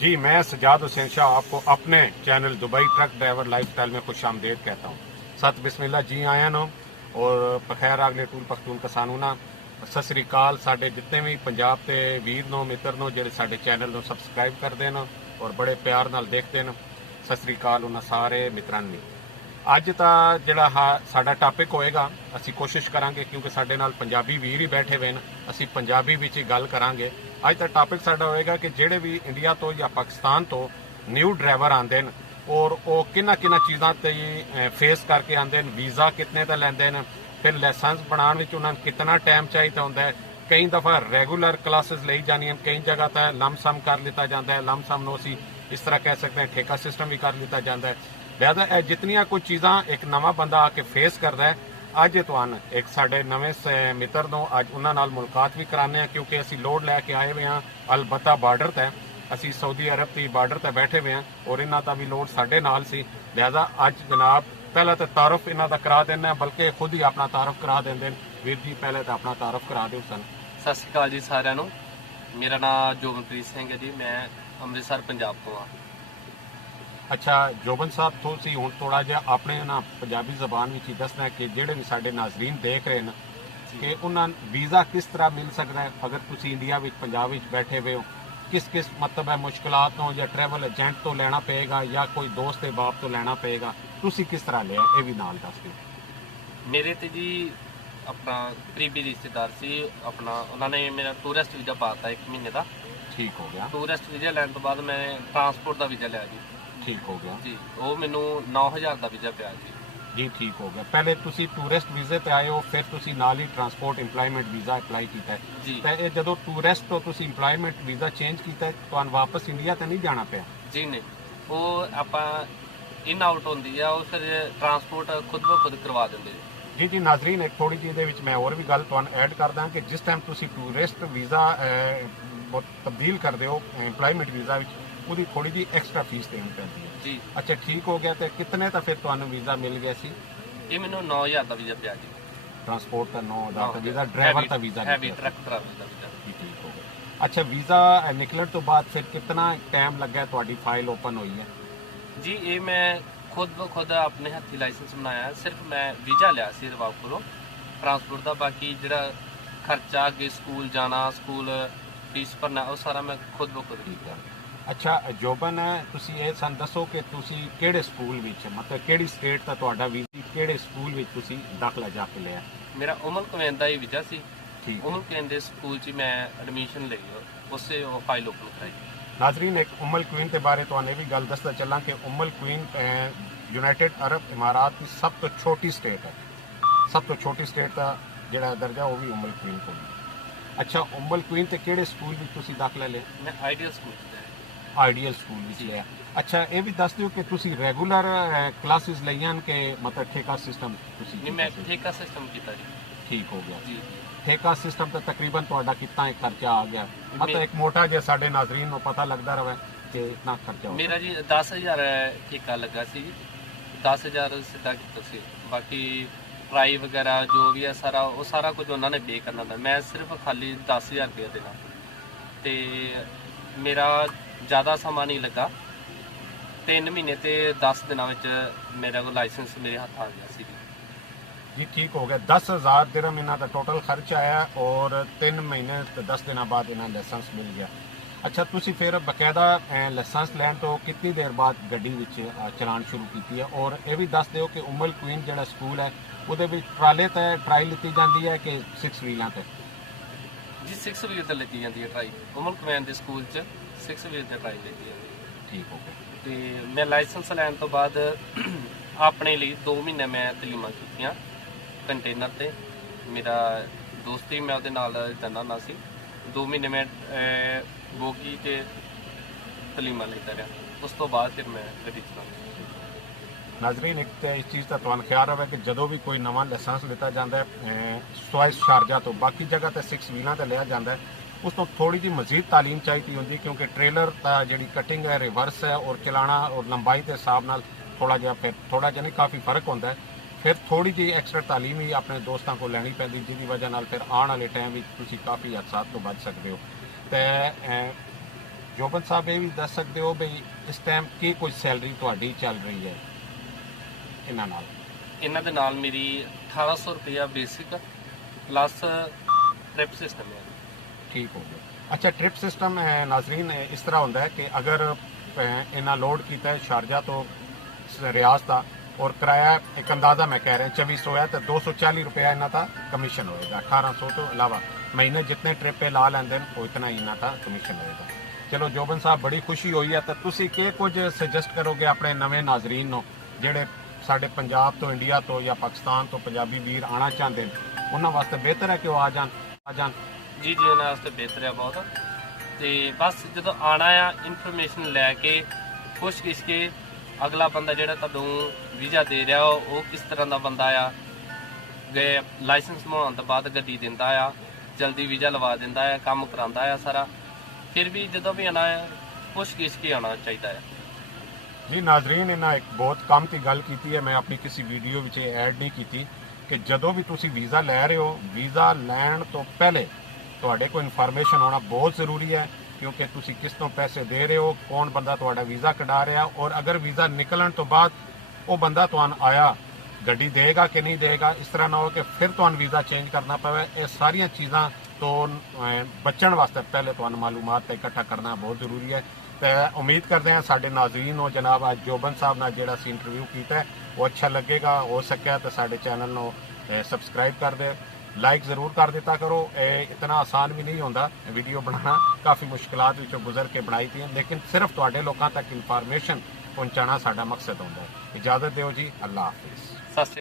जी, मैं सजाद हुसैन शाह आपको अपने channel Dubai truck driver lifestyle में खुश आमदेद कहता हूँ। सत बिस्मिल्ला जी आया नो और पखैर आगले टूल पख्तून कसानूना सत श्री अकाल। साडे जितने भी पंजाब के वीर नो मित्र नो जेडे साडे चैनल नो सबसक्राइब करते हैं और बड़े प्यार नाल देखते हैं, सत श्री अकाल उन्होंने सारे मित्रां नी। ਅੱਜ ਤਾਂ ਜਿਹੜਾ ਸਾਡਾ ਟਾਪਿਕ ਹੋਏਗਾ, ਅਸੀਂ ਕੋਸ਼ਿਸ਼ ਕਰਾਂਗੇ ਕਿਉਂਕਿ ਸਾਡੇ ਨਾਲ ਪੰਜਾਬੀ ਵੀਰ ਹੀ ਬੈਠੇ ਹੋਏ ਨੇ, ਅਸੀਂ ਪੰਜਾਬੀ ਵਿੱਚ ਹੀ ਗੱਲ ਕਰਾਂਗੇ। ਅੱਜ ਦਾ ਟਾਪਿਕ ਸਾਡਾ ਹੋਏਗਾ ਕਿ ਜਿਹੜੇ ਵੀ ਇੰਡੀਆ ਤੋਂ ਜਾਂ ਪਾਕਿਸਤਾਨ ਤੋਂ ਨਿਊ ਡਰਾਈਵਰ ਆਉਂਦੇ ਨੇ ਔਰ ਉਹ ਕਿੰਨਾ ਚੀਜ਼ਾਂ ਤੇ ਫੇਸ ਕਰਕੇ ਆਉਂਦੇ ਨੇ, ਵੀਜ਼ਾ ਕਿਤਨੇ ਦਾ ਲੈਂਦੇ ਨੇ, ਫਿਰ ਲਾਇਸੈਂਸ ਬਣਾਉਣ ਵਿੱਚ ਉਹਨਾਂ ਨੂੰ ਕਿੰਨਾ ਟਾਈਮ ਚਾਹੀਦਾ ਹੁੰਦਾ ਹੈ। ਕਈ ਦਫਾ ਰੈਗੂਲਰ ਕਲਾਸਿਸ ਲਈ ਜਾਣੀਆਂ, ਕਈ ਜਗ੍ਹਾ ਤਾਂ ਲਮਸਮ ਕਰ ਲਿੱਤਾ ਜਾਂਦਾ ਹੈ। ਲਮਸਮ ਨੂੰ ਅਸੀਂ ਇਸ ਤਰ੍ਹਾਂ ਕਹਿ ਸਕਦੇ ਹਾਂ ਠੇਕਾ ਸਿਸਟਮ ਵੀ ਕਰ ਲਿੱਤਾ ਜਾਂਦਾ ਹੈ। ਲਿਹਾਜ਼ਾ ਇਹ ਜਿਤਨੀਆਂ ਕੁਝ ਚੀਜ਼ਾਂ ਇੱਕ ਨਵਾਂ ਬੰਦਾ ਆ ਕੇ ਫੇਸ ਕਰਦਾ ਹੈ, ਅੱਜ ਤੁਹਾਨੂੰ ਇੱਕ ਸਾਡੇ ਨਵੇਂ ਮਿੱਤਰ ਨੂੰ ਅੱਜ ਉਹਨਾਂ ਨਾਲ ਮੁਲਾਕਾਤ ਵੀ ਕਰਾਉਂਦੇ ਹਾਂ ਕਿਉਂਕਿ ਅਸੀਂ ਲੋਡ ਲੈ ਕੇ ਆਏ ਹੋਏ ਹਾਂ ਅਲਬਤਾ ਬਾਰਡਰ ਤੇ। ਅਸੀਂ ਸਾਊਦੀ ਅਰਬ ਦੀ ਬਾਰਡਰ ਤੇ ਬੈਠੇ ਹੋਏ ਹਾਂ ਔਰ ਇਹਨਾਂ ਦਾ ਵੀ ਲੋਡ ਸਾਡੇ ਨਾਲ ਸੀ। ਲਿਹਾਜ਼ਾ ਅੱਜ ਜਨਾਬ ਪਹਿਲਾਂ ਤਾਂ ਤਾਰਫ ਇਹਨਾਂ ਦਾ ਕਰਾ ਦਿੰਦੇ, ਬਲਕਿ ਖੁਦ ਹੀ ਆਪਣਾ ਤਾਰਫ ਕਰਾ ਦਿੰਦੇ। ਵੀਰ ਜੀ ਪਹਿਲੇ ਤਾਂ ਆਪਣਾ ਤਾਰਫ ਕਰਾ ਦਿਓ ਸਾਨੂੰ। ਸਤਿ ਸ਼੍ਰੀ ਅਕਾਲ ਜੀ ਸਾਰਿਆਂ ਨੂੰ। ਮੇਰਾ ਨਾਮ ਜੋਬਨਪ੍ਰੀਤ ਸਿੰਘ ਹੈ ਜੀ, ਮੈਂ ਅੰਮ੍ਰਿਤਸਰ ਪੰਜਾਬ ਤੋਂ ਆ। ਅੱਛਾ ਜੋਬਨ ਸਾਹਿਬ, ਤੁਸੀਂ ਹੁਣ ਥੋੜਾ ਜਿਹਾ ਆਪਣੇ ਨਾ ਪੰਜਾਬੀ ਜ਼ਬਾਨ ਵਿੱਚ ਹੀ ਦੱਸਣਾ ਕਿ ਜਿਹੜੇ ਵੀ ਸਾਡੇ ਨਾਜ਼ਰੀਨ ਦੇਖ ਰਹੇ ਨੇ ਕਿ ਉਹਨਾਂ ਨੂੰ ਵੀਜ਼ਾ ਕਿਸ ਤਰ੍ਹਾਂ ਮਿਲ ਸਕਦਾ ਹੈ ਅਗਰ ਤੁਸੀਂ ਇੰਡੀਆ ਵਿੱਚ ਪੰਜਾਬ ਵਿੱਚ ਬੈਠੇ ਹੋਏ ਹੋ। ਕਿਸ ਮਤਲਬ ਹੈ ਮੁਸ਼ਕਲਾਤ ਤੋਂ ਜਾਂ ਟਰੈਵਲ ਏਜੰਟ ਤੋਂ ਲੈਣਾ ਪਏਗਾ ਜਾਂ ਕੋਈ ਦੋਸਤ ਦੇ ਬਾਪ ਤੋਂ ਲੈਣਾ ਪਏਗਾ, ਤੁਸੀਂ ਕਿਸ ਤਰ੍ਹਾਂ ਲਿਆ ਇਹ ਵੀ ਨਾਲ ਦੱਸ ਦਿਓ। ਮੇਰੇ ਤੇ ਜੀ ਆਪਣਾ ਕਰੀਬੀ ਰਿਸ਼ਤੇਦਾਰ ਸੀ, ਆਪਣਾ ਉਹਨਾਂ ਨੇ ਮੇਰਾ ਟੂਰਿਸਟ ਵੀਜ਼ਾ ਪਾਤਾ 1 ਮਹੀਨੇ ਦਾ। ਠੀਕ ਹੋ ਗਿਆ। ਟੂਰਿਸਟ ਵੀਜ਼ਾ ਲੈਣ ਤੋਂ ਬਾਅਦ ਮੈਂ ਟਰਾਂਸਪੋਰਟ ਦਾ ਵੀਜ਼ਾ ਲਿਆ ਜੀ। ਠੀਕ ਹੋ ਗਿਆ ਜੀ, ਉਹ ਮੈਨੂੰ 9000 ਦਾ ਵੀਜ਼ਾ ਪਿਆ ਜੀ। ਠੀਕ ਹੋ ਗਿਆ। ਪਹਿਲੇ ਤੁਸੀਂ ਟੂਰਿਸਟ ਵੀਜ਼ੇ ਤੇ ਆਏ ਹੋ, ਫਿਰ ਤੁਸੀਂ ਨਾਲ ਹੀ ਟਰਾਂਸਪੋਰਟ ਇੰਪਲੋਇਮੈਂਟ ਵੀਜ਼ਾ ਅਪਲਾਈ ਕੀਤਾ ਜੀ। ਤੇ ਇਹ ਜਦੋਂ ਟੂਰਿਸਟ ਤੋਂ ਤੁਸੀਂ ਇੰਪਲੋਇਮੈਂਟ ਵੀਜ਼ਾ ਚੇਂਜ ਕੀਤਾ ਤੁਹਾਨੂੰ ਵਾਪਸ ਇੰਡੀਆ ਤੇ ਨਹੀਂ ਜਾਣਾ ਪਿਆ? ਜੀ ਨਹੀਂ, ਉਹ ਆਪਾਂ ਇਨ ਆਊਟ ਹੁੰਦੀ ਆ, ਉਹ ਫਿਰ ਟਰਾਂਸਪੋਰਟ ਖੁਦ ਬ ਖੁਦ ਕਰਵਾ ਦਿੰਦੇ ਜੀ। ਨਾਜ਼ਰੀਨ ਇੱਕ ਥੋੜੀ ਜਿਹੀ ਇਹਦੇ ਵਿੱਚ ਮੈਂ ਹੋਰ ਵੀ ਗੱਲ ਤੁਹਾਨੂੰ ਐਡ ਕਰਦਾ ਕਿ ਜਿਸ ਟਾਈਮ ਤੁਸੀਂ ਟੂਰਿਸਟ ਵੀਜ਼ਾ ਤਬਦੀਲ ਕਰਦੇ ਹੋ ਇੰਪਲੋਇਮੈਂਟ ਵੀਜ਼ਾ ਵਿੱਚ, ਉਹਦੀ ਥੋੜੀ ਜਿਹੀ ਐਕਸਟਰਾ ਫੀਸ ਦੇਣੀ ਪੈਂਦੀ ਹੈ ਜੀ। ਅੱਛਾ ਠੀਕ ਹੋ ਗਿਆ। ਤੇ ਕਿਤਨੇ ਤਾਂ ਫਿਰ ਤੁਹਾਨੂੰ ਵੀਜ਼ਾ ਮਿਲ ਗਿਆ ਸੀ? ਇਹ ਮੈਨੂੰ 9000 ਦਾ ਵੀਜ਼ਾ ਪਿਆ ਜੀ। ਟਰਾਂਸਪੋਰਟ ਦਾ 9,000 ਦਾ ਵੀਜ਼ਾ, ਡਰਾਈਵਰ ਦਾ ਵੀਜ਼ਾ, ਹੈਵੀ ਟਰੱਕ ਡਰਾਈਵਰ ਦਾ ਵੀਜ਼ਾ। ਠੀਕ ਹੋ ਗਿਆ। ਅੱਛਾ ਵੀਜ਼ਾ ਨਿਕਲਣ ਤੋਂ ਬਾਅਦ ਫਿਰ ਕਿੰਨਾ ਟਾਈਮ ਲੱਗਾ ਤੁਹਾਡੀ ਫਾਈਲ ਓਪਨ ਹੋਈ ਹੈ? ਜੀ ਇਹ ਮੈਂ ਖੁਦ ਬ ਖੁਦ ਆਪਣੇ ਹੱਥੀ ਲਾਇਸੈਂਸ ਬਣਾਇਆ। ਸਿਰਫ ਮੈਂ ਵੀਜ਼ਾ ਲਿਆ ਸੀ ਰਵਾਬ ਕੋਲੋਂ ਟਰਾਂਸਪੋਰਟ ਦਾ, ਬਾਕੀ ਜਿਹੜਾ ਖਰਚਾ ਅੱਗੇ ਸਕੂਲ ਜਾਣਾ, ਸਕੂਲ ਫੀਸ ਭਰਨਾ, ਉਹ ਸਾਰਾ ਮੈਂ ਖੁਦ ਬ ਖੁਦ ਕੀਤਾ। ਅੱਛਾ ਜੋਬਨ, ਤੁਸੀਂ ਇਹ ਸਾਨੂੰ ਦੱਸੋ ਕਿ ਤੁਸੀਂ ਕਿਹੜੇ ਸਕੂਲ ਵਿੱਚ, ਮਤਲਬ ਕਿਹੜੀ ਸਟੇਟ ਦਾ ਤੁਹਾਡਾ ਵੀਜ਼ਾ, ਕਿਹੜੇ ਸਕੂਲ ਵਿੱਚ ਤੁਸੀਂ ਦਾਖਲਾ ਜਾ ਕੇ ਲਿਆ? ਮੇਰਾ ਉਮਰ ਕੁਵੈਨ ਦਾ ਹੀ ਵੀਜ਼ਾ ਸੀ। ਠੀਕ। ਉਮਰ ਕੁਵੈਨ ਦੇ ਸਕੂਲ 'ਚ ਮੈਂ ਐਡਮਿਸ਼ਨ ਲਈ, ਉਸੇ ਉਹ ਫਾਈਲ ਓਪਨ ਕਰਾਈ। ਨਾਜ਼ਰੀਨ ਇੱਕ ਉਮਲ ਕੁਈਨ ਦੇ ਬਾਰੇ ਤੁਹਾਨੂੰ ਇਹ ਵੀ ਗੱਲ ਦੱਸਦਾ ਚੱਲਾਂ ਕਿ ਉਮਲ ਕੁਈਨ ਯੂਨਾਈਟਿਡ ਅਰਬ ਇਮਾਰਾਤ ਦੀ ਸਭ ਤੋਂ ਛੋਟੀ ਸਟੇਟ ਹੈ। ਸਭ ਤੋਂ ਛੋਟੀ ਸਟੇਟ ਦਾ ਜਿਹੜਾ ਦਰਜਾ ਉਹ ਵੀ ਉਮਲ ਕੁਈਨ ਕੋਲ। ਅੱਛਾ ਉਮਲ ਕੁਈਨ ਤੇ ਕਿਹੜੇ ਸਕੂਲ ਵਿੱਚ ਤੁਸੀਂ ਦਾਖਲਾ ਲਿਆ? ਮੈਂ ਆਈਡੀਅਲ ਸਕੂਲ 'ਚ ਲਿਆ। ਆਈਡੀਅਲ ਸਕੂਲ ਵਿੱਚ ਲਿਆ। ਅੱਛਾ ਇਹ ਵੀ ਦੱਸ ਦਿਓ ਕਿ ਤੁਸੀਂ ਰੈਗੂਲਰ ਕਲਾਸਿਸ ਲਈਆਂ ਕਿ ਮਤਲਬ ਠੇਕਾ ਸਿਸਟਮ ਤੁਸੀਂ? ਨਹੀਂ, ਮੈਂ ਠੇਕਾ ਸਿਸਟਮ ਕੀਤਾ ਜੀ। ਠੀਕ ਹੋ ਗਿਆ ਜੀ। ਠੇਕਾ ਸਿਸਟਮ ਤੇ ਤਕਰੀਬਨ ਤੁਹਾਡਾ ਕਿੰਨਾ ਖਰਚਾ ਆ ਗਿਆ? ਮਤਲਬ ਇੱਕ ਮੋਟਾ ਜਿਹਾ ਸਾਡੇ ਨਾਜ਼ਰੀਨ ਨੂੰ ਪਤਾ ਲੱਗਦਾ ਰਹੇ ਕਿ ਇਤਨਾ ਖਰਚਾ ਹੋ ਮੇਰਾ ਜੀ 10000 ਠੇਕਾ ਲੱਗਾ ਸੀ ਜੀ। 10000 ਸਿੱਧਾ ਕੀਤਾ ਸੀ, ਬਾਕੀ ਟਰਾਈ ਵਗੈਰਾ ਜੋ ਵੀ ਹੈ ਸਾਰਾ ਉਹ ਸਾਰਾ ਕੁਝ ਉਹਨਾਂ ਨੇ ਪੇ ਕਰਨਾ ਹੁੰਦਾ। ਮੈਂ ਸਿਰਫ ਖਾਲੀ 10000 ਰੁਪਏ ਦੇਣਾ ਤੇ ਮੇਰਾ ਜ਼ਿਆਦਾ ਸਮਾਂ ਨਹੀਂ ਲੱਗਾ। 3 ਮਹੀਨੇ ਤੇ 10 ਦਿਨਾਂ ਵਿੱਚ ਮੇਰਾ ਕੋਲ ਲਾਇਸੈਂਸ ਮੇਰੇ ਹੱਥ ਆ ਗਿਆ ਸੀ ਜੀ। ਠੀਕ ਹੋ ਗਿਆ। 10,000 ਦਿਰਹਮ ਇਹਨਾਂ ਦਾ ਟੋਟਲ ਖਰਚ ਆਇਆ ਔਰ 3 ਮਹੀਨੇ ਤੇ 10 ਦਿਨਾਂ ਬਾਅਦ ਇਹਨਾਂ ਲਾਇਸੈਂਸ ਮਿਲ ਗਿਆ। ਅੱਛਾ ਤੁਸੀਂ ਫਿਰ ਬਕਾਇਦਾ ਲਾਇਸੈਂਸ ਲੈਣ ਤੋਂ ਕਿੰਨੀ ਦੇਰ ਬਾਅਦ ਗੱਡੀ ਵਿੱਚ ਚਲਾਉਣ ਸ਼ੁਰੂ ਕੀਤੀ ਹੈ? ਔਰ ਇਹ ਵੀ ਦੱਸ ਦਿਓ ਕਿ ਉਮਲ ਕੁਈਨ ਜਿਹੜਾ ਸਕੂਲ ਹੈ ਉਹਦੇ ਵਿੱਚ ਟਰਾਲੇ ਤੇ ਟਰਾਈ ਲਿੱਤੀ ਜਾਂਦੀ ਹੈ ਕਿ 6 ਵੀਲਾਂ ਤੇ? ਜੀ 6 ਵੀਲ ਤੇ ਲਿੱਤੀ ਜਾਂਦੀ ਹੈ ਟਰਾਈ। ਉਮਰ ਕੁਵੈਨ ਦੇ ਸਕੂਲ 'ਚ 6 ਵੀਲ ਤੇ ਟਰਾਈ ਲਿੱਤੀ ਜਾਂਦੀ ਹੈ। ਠੀਕ ਹੋ ਗਿਆ। ਤੇ ਮੈਂ ਲਾਇਸੈਂਸ ਲੈਣ ਤੋਂ ਬਾਅਦ ਆਪਣੇ ਲਈ 2 ਮਹੀਨੇ ਮੈਂ ਤਲੀਮਾਂ ਕੀਤੀਆਂ ਕੰਟੇਨਰ ਤੇ। ਮੇਰਾ ਦੋਸਤ ਹੀ ਮੈਂ ਉਹਦੇ ਨਾਲ ਜਾਂਦਾ ਹੁੰਦਾ ਸੀ। 2 ਮਹੀਨੇ ਮੈਂ ਬੋਗੀ ਤੇ ਤਲੀਮਾਂ ਲੈਂਦਾ ਰਿਹਾ। ਉਸ ਤੋਂ ਬਾਅਦ ਫਿਰ ਮੈਂ ਗੱਡੀ ਚਲਾਉਂਦਾ। ਨਾਜ਼ਰੀਨ ਇੱਕ ਤਾਂ ਇਸ ਚੀਜ਼ ਦਾ ਤੁਹਾਨੂੰ ਖਿਆਲ ਰਹੇ ਕਿ ਜਦੋਂ ਵੀ ਕੋਈ ਨਵਾਂ ਲਾਇਸੈਂਸ ਲਿੱਤਾ ਜਾਂਦਾ ਹੈ ਸਵਾਇਸ ਸ਼ਾਰਜਾ ਤੋਂ, ਬਾਕੀ ਜਗ੍ਹਾ ਤੇ 6 ਵੀਲਾਂ ਤੇ ਲਿਆ ਜਾਂਦਾ ਹੈ, ਉਸ ਤੋਂ ਥੋੜੀ ਜਿਹੀ ਮਜ਼ੀਦ ਤਾਲੀਮ ਚਾਹੀਦੀ ਹੁੰਦੀ ਕਿਉਂਕਿ ਟ੍ਰੇਲਰ ਦਾ ਜਿਹੜੀ ਕਟਿੰਗ ਹੈ, ਰਿਵਰਸ ਹੈ ਔਰ ਚਲਾਣਾ ਔਰ ਲੰਬਾਈ ਦੇ ਹਿਸਾਬ ਨਾਲ ਥੋੜਾ ਜਿਹਾ ਨਹੀਂ ਕਾਫੀ ਫਰਕ ਹੁੰਦਾ ਹੈ। ਫਿਰ ਥੋੜੀ ਜਿਹੀ ਐਕਸਟਰਾ ਤਾਲੀਮ ਵੀ ਆਪਣੇ ਦੋਸਤਾਂ ਕੋਲ ਲੈਣੀ ਪੈਂਦੀ, ਜਿਹਦੀ ਵਜ੍ਹਾ ਨਾਲ ਫਿਰ ਆਉਣ ਵਾਲੇ ਟਾਈਮ ਵਿੱਚ ਤੁਸੀਂ ਕਾਫੀ ਹਾਦਸਾਤ ਤੋਂ ਬਚ ਸਕਦੇ ਹੋ। ਤੇ ਜੋਬਨ ਸਾਹਿਬ ਇਹ ਵੀ ਦੱਸ ਸਕਦੇ ਹੋ ਬਈ ਇਸ ਟਾਈਮ ਕੀ ਕੁਝ ਸੈਲਰੀ ਤੁਹਾਡੀ ਚੱਲ ਰਹੀ ਹੈ ਇਹਨਾਂ ਨਾਲ? ਇਹਨਾਂ ਦੇ ਨਾਲ ਮੇਰੀ 1800 ਰੁਪਇਆ ਬੇਸਿਕ ਪਲੱਸ ਟ੍ਰਿਪ ਸਿਸਟਮ ਹੈ। ਠੀਕ ਹੋ ਗਿਆ। ਅੱਛਾ, ਟ੍ਰਿਪ ਸਿਸਟਮ ਹੈ ਨਾਜ਼ਰੀਨ, ਇਸ ਤਰ੍ਹਾਂ ਹੁੰਦਾ ਹੈ ਕਿ ਅਗਰ ਇਹਨਾਂ ਲੋਡ ਕੀਤਾ ਹੈ ਸ਼ਾਰਜਾ ਤੋਂ ਰਿਆਜ਼ ਦਾ ਔਰ ਕਿਰਾਇਆ ਇੱਕ ਅੰਦਾਜ਼ਾ ਮੈਂ ਕਹਿ ਰਿਹਾ 2400 ਹੈ ਤਾਂ 240 ਰੁਪਇਆ ਇਹਨਾਂ ਦਾ ਕਮਿਸ਼ਨ ਹੋਏਗਾ। 1800 ਤੋਂ ਇਲਾਵਾ ਮਹੀਨੇ ਜਿੰਨੇ ਟ੍ਰਿਪ ਲਾ ਲੈਂਦੇ ਨੇ ਉਹ ਇਤਨਾ ਹੀ ਇਹਨਾਂ ਦਾ ਕਮਿਸ਼ਨ ਹੋਏਗਾ। ਚਲੋ ਜੋਬਨ ਸਾਹਿਬ, ਬੜੀ ਖੁਸ਼ੀ ਹੋਈ ਹੈ। ਤਾਂ ਤੁਸੀਂ ਕੀ ਕੁਝ ਸੁਜੈਸਟ ਕਰੋਗੇ ਆਪਣੇ ਨਵੇਂ ਨਾਜ਼ਰੀਨ ਨੂੰ ਜਿਹੜੇ ਸਾਡੇ ਪੰਜਾਬ ਤੋਂ, ਇੰਡੀਆ ਤੋਂ ਜਾਂ ਪਾਕਿਸਤਾਨ ਤੋਂ ਪੰਜਾਬੀ ਵੀਰ ਆਉਣਾ ਚਾਹੁੰਦੇ ਨੇ? ਉਹਨਾਂ ਵਾਸਤੇ ਬਿਹਤਰ ਹੈ ਕਿ ਉਹ ਆ ਜਾਣ ਜੀ ਉਹਨਾਂ ਵਾਸਤੇ ਬਿਹਤਰ ਹੈ ਬਹੁਤ। ਤੇ ਬਸ ਜਦੋਂ ਆਣਾ ਆ ਇਨਫੋਰਮੇਸ਼ਨ ਲੈ ਕੇ ਪੁੱਛ ਗਿੱਛ ਕੇ ਅਗਲਾ ਬੰਦਾ ਜਿਹੜਾ ਤੁਹਾਨੂੰ ਵੀਜ਼ਾ ਦੇ ਰਿਹਾ ਉਹ ਕਿਸ ਤਰ੍ਹਾਂ ਦਾ ਬੰਦਾ ਆ, ਗਏ ਲਾਇਸੈਂਸ ਬਣਾਉਣ ਤੋਂ ਬਾਅਦ ਗੱਡੀ ਦਿੰਦਾ ਆ, ਜਲਦੀ ਵੀਜ਼ਾ ਲਵਾ ਦਿੰਦਾ ਆ, ਕੰਮ ਕਰਾਉਂਦਾ ਆ ਸਾਰਾ। ਫਿਰ ਵੀ ਜਦੋਂ ਵੀ ਆਣਾ ਹੈ ਪੁੱਛ ਗਿੱਛ ਕੇ ਆਉਣਾ ਚਾਹੀਦਾ ਹੈ। ਜੀ ਨਾਜ਼ਰੀਨ, ਇਹਨਾਂ ਇੱਕ ਬਹੁਤ ਕੰਮ ਦੀ ਗੱਲ ਕੀਤੀ ਹੈ, ਮੈਂ ਆਪਣੀ ਕਿਸੇ ਵੀਡੀਓ ਵਿੱਚ ਐਡ ਨਹੀਂ ਕੀਤੀ ਕਿ ਜਦੋਂ ਵੀ ਤੁਸੀਂ ਵੀਜ਼ਾ ਲੈ ਰਹੇ ਹੋ, ਵੀਜ਼ਾ ਲੈਣ ਤੋਂ ਪਹਿਲੇ ਤੁਹਾਡੇ ਕੋਲ ਇਨਫੋਰਮੇਸ਼ਨ ਹੋਣਾ ਬਹੁਤ ਜ਼ਰੂਰੀ ਹੈ, ਕਿਉਂਕਿ ਤੁਸੀਂ ਕਿਸ ਤੋਂ ਪੈਸੇ ਦੇ ਰਹੇ ਹੋ, ਕੌਣ ਬੰਦਾ ਤੁਹਾਡਾ ਵੀਜ਼ਾ ਕਢਾ ਰਿਹਾ, ਔਰ ਅਗਰ ਵੀਜ਼ਾ ਨਿਕਲਣ ਤੋਂ ਬਾਅਦ ਉਹ ਬੰਦਾ ਤੁਹਾਨੂੰ ਆਇਆ ਗੱਡੀ ਦੇਗਾ ਕਿ ਨਹੀਂ ਦੇਗਾ, ਇਸ ਤਰ੍ਹਾਂ ਨਾ ਹੋ ਕਿ ਫਿਰ ਤੁਹਾਨੂੰ ਵੀਜ਼ਾ ਚੇਂਜ ਕਰਨਾ ਪਵੇ। ਇਹ ਸਾਰੀਆਂ ਚੀਜ਼ਾਂ ਤੋਂ ਬਚਣ ਵਾਸਤੇ ਪਹਿਲੇ ਤੁਹਾਨੂੰ ਮਾਲੂਮਾਤ ਇਕੱਠਾ ਕਰਨਾ ਬਹੁਤ ਜ਼ਰੂਰੀ ਹੈ। ਤੇ ਉਮੀਦ ਕਰਦੇ ਹਾਂ ਸਾਡੇ ਨਾਜ਼ਰੀਨ ਨੂੰ ਜਨਾਬ ਅੱਜ ਜੋਬਨ ਸਾਹਿਬ ਨਾਲ ਜਿਹੜਾ ਅਸੀਂ ਇੰਟਰਵਿਊ ਕੀਤਾ ਉਹ ਅੱਛਾ ਲੱਗੇਗਾ। ਹੋ ਸਕਿਆ ਤਾਂ ਸਾਡੇ ਚੈਨਲ ਨੂੰ ਸਬਸਕ੍ਰਾਈਬ ਕਰ ਦੇ, ਲਾਈਕ ਜ਼ਰੂਰ ਕਰ ਦਿੱਤਾ ਕਰੋ। ਇਹ ਇਤਨਾ ਆਸਾਨ ਵੀ ਨਹੀਂ ਹੁੰਦਾ ਵੀਡੀਓ ਬਣਾਉਣਾ, ਕਾਫੀ ਮੁਸ਼ਕਿਲਾਂ ਵਿੱਚੋਂ ਗੁਜ਼ਰ ਕੇ ਬਣਾਈ ਤੀ, ਲੇਕਿਨ ਸਿਰਫ ਤੁਹਾਡੇ ਲੋਕਾਂ ਤੱਕ ਇਨਫੋਰਮੇਸ਼ਨ ਪਹੁੰਚਾਉਣਾ ਸਾਡਾ ਮਕਸਦ ਹੁੰਦਾ ਹੈ। ਇਜਾਜ਼ਤ ਦਿਓ ਜੀ, ਅੱਲਾ ਹਾਫਿਜ਼। ਸਤਿ ਸ਼੍ਰੀ